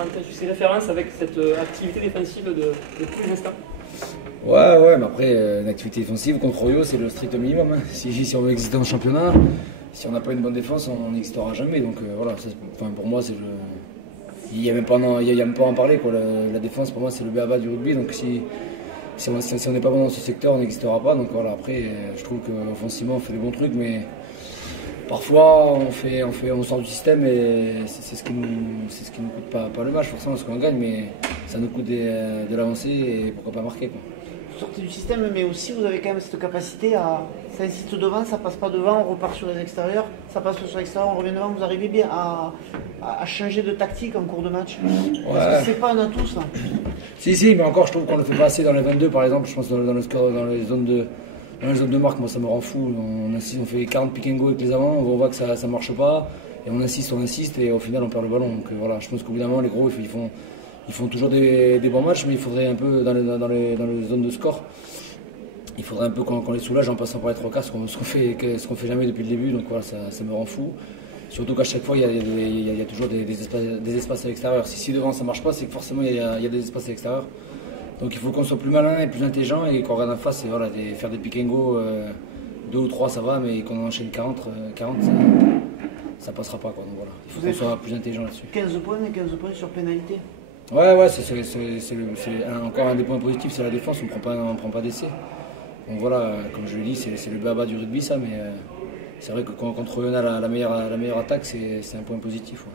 Corentin, tu fais référence avec cette activité défensive de tous les instants. Ouais, mais après, une activité défensive contre Oyo, c'est le strict minimum. Hein. Si on veut exister en championnat, si on n'a pas une bonne défense, on n'existera jamais. Donc voilà, pour moi, c'est le. Il n'y a même pas à en parler. Quoi. La défense, pour moi, c'est le b.a.-ba du rugby. Donc si on n'est pas bon dans ce secteur, on n'existera pas. Donc voilà, après, je trouve qu'offensivement, on fait des bons trucs, mais parfois, on sort du système et c'est ce qui nous coûte pas le match, forcément, parce qu'on gagne, mais ça nous coûte de l'avancée et pourquoi pas marquer. Quoi. Vous sortez du système, mais aussi vous avez quand même cette capacité à. Ça insiste devant, ça passe pas devant, on repart sur les extérieurs, ça passe sur l'extérieur, on revient devant. Vous arrivez bien à changer de tactique en cours de match. Parce que c'est pas un atout ça. Si, mais encore, je trouve qu'on le fait pas assez dans les 22, par exemple. Je pense dans le score, dans les zones de marque, moi ça me rend fou. On fait 40 pick and go avec les avants, on voit que ça marche pas, et on insiste, et au final on perd le ballon. Donc voilà, je pense qu'au bout d'un moment, les gros, ils font toujours des bons matchs, mais il faudrait un peu, dans les zones de score, il faudrait un peu qu'on les soulage en passant par les trois quarts, ce qu'on fait jamais depuis le début. Donc voilà, ça me rend fou. Surtout qu'à chaque fois, il y a toujours des espaces à l'extérieur. Si devant ça marche pas, c'est que forcément il y a des espaces à l'extérieur. Donc il faut qu'on soit plus malin et plus intelligent et qu'on regarde en face et voilà, faire des pick and go, 2 ou 3 ça va, mais qu'on enchaîne 40 ça passera pas. Quoi. Donc voilà, il faut qu'on soit plus intelligent là-dessus. 15 points, mais 15 points sur pénalité. Ouais, c'est encore un des points positifs, c'est la défense, on ne prend pas d'essai. Donc voilà, comme je l'ai dit, c'est le b.a.-ba du rugby ça, mais c'est vrai que contre eux on a la meilleure attaque, c'est un point positif. Ouais.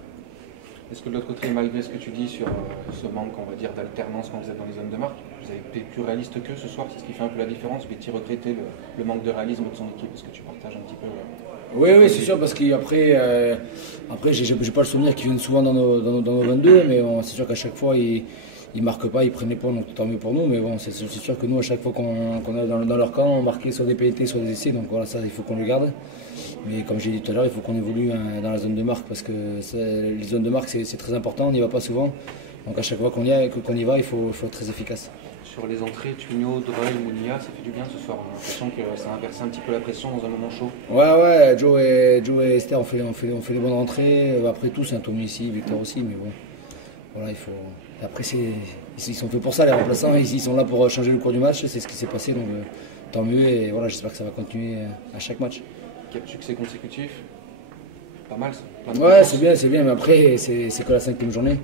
Est-ce que de l'autre côté, malgré ce que tu dis sur ce manque, on va dire, d'alternance quand vous êtes dans les zones de marque, vous avez été plus réaliste qu'eux ce soir, c'est ce qui fait un peu la différence, mais tu regrettais le manque de réalisme de son équipe, est-ce que tu partages un petit peu Oui, c'est sûr, parce qu'après, j'ai pas le souvenir qu'ils viennent souvent dans nos 22, mais bon, c'est sûr qu'à chaque fois, ils marquent pas, ils prennent les points, donc tant mieux pour nous, mais bon, c'est sûr que nous, à chaque fois qu'on est dans leur camp, on marquait soit des pénalités, soit des essais, donc voilà, ça, il faut qu'on le garde. Mais comme j'ai dit tout à l'heure, il faut qu'on évolue dans la zone de marque, parce que les zones de marque, c'est très important, on n'y va pas souvent, donc à chaque fois qu'on y va, il faut être très efficace. Sur les entrées, Tuigno, Dreuil, Mounia, ça fait du bien ce soir. On a l'impression que ça a inversé un petit peu la pression dans un moment chaud. Ouais, Joe et Esther ont fait des bonnes rentrées. Après tout, c'est un Tommy ici, Victor aussi, mais bon, voilà, il faut. Après, ils sont faits pour ça, les remplaçants. Ils sont là pour changer le cours du match. C'est ce qui s'est passé, donc tant mieux. Et voilà, j'espère que ça va continuer à chaque match. 4 succès consécutifs, pas mal ça. Ouais, c'est bien, mais après, c'est que la 5e journée,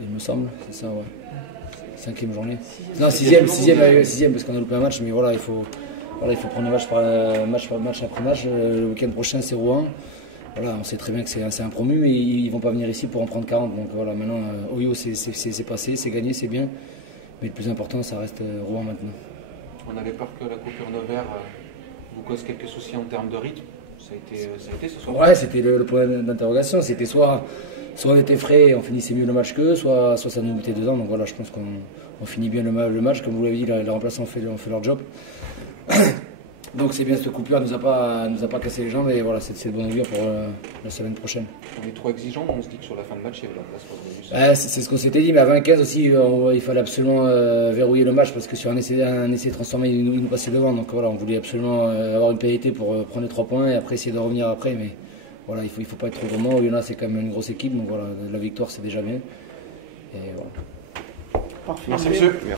il me semble, c'est ça, ouais. 5e journée. Non, 6e, parce qu'on a loupé un match, mais voilà, il faut prendre match après match. Le week-end prochain, c'est Rouen. Voilà, on sait très bien que c'est un promu, mais ils ne vont pas venir ici pour en prendre 40. Donc voilà, maintenant, Oyo, c'est passé, c'est gagné, c'est bien. Mais le plus important, ça reste Rouen maintenant. On avait peur que la coupure Nevers vous cause quelques soucis en termes de rythme. Ça a été ce soir. Ouais, c'était le point d'interrogation. C'était soit on était frais et on finissait mieux le match qu'eux, soit ça nous mettait dedans. Donc voilà, je pense qu'on finit bien le match. Comme vous l'avez dit, les remplaçants ont fait leur job. Donc c'est bien, cette coupure nous a pas cassé les jambes et voilà, c'est de bon augure pour la semaine prochaine. On est trop exigeant, on se dit que sur la fin de match, il y avait la place pour le c'est ce qu'on s'était dit, mais à 20-15 aussi, il fallait absolument verrouiller le match parce que sur un essai transformé, il nous passait devant. Donc voilà, on voulait absolument avoir une pénalité pour prendre les 3 points et après essayer de revenir après. Mais voilà, il faut pas être trop gourmand. Oyonnax, c'est quand même une grosse équipe, donc voilà, la victoire c'est déjà bien. Et voilà. Parfait. Merci monsieur.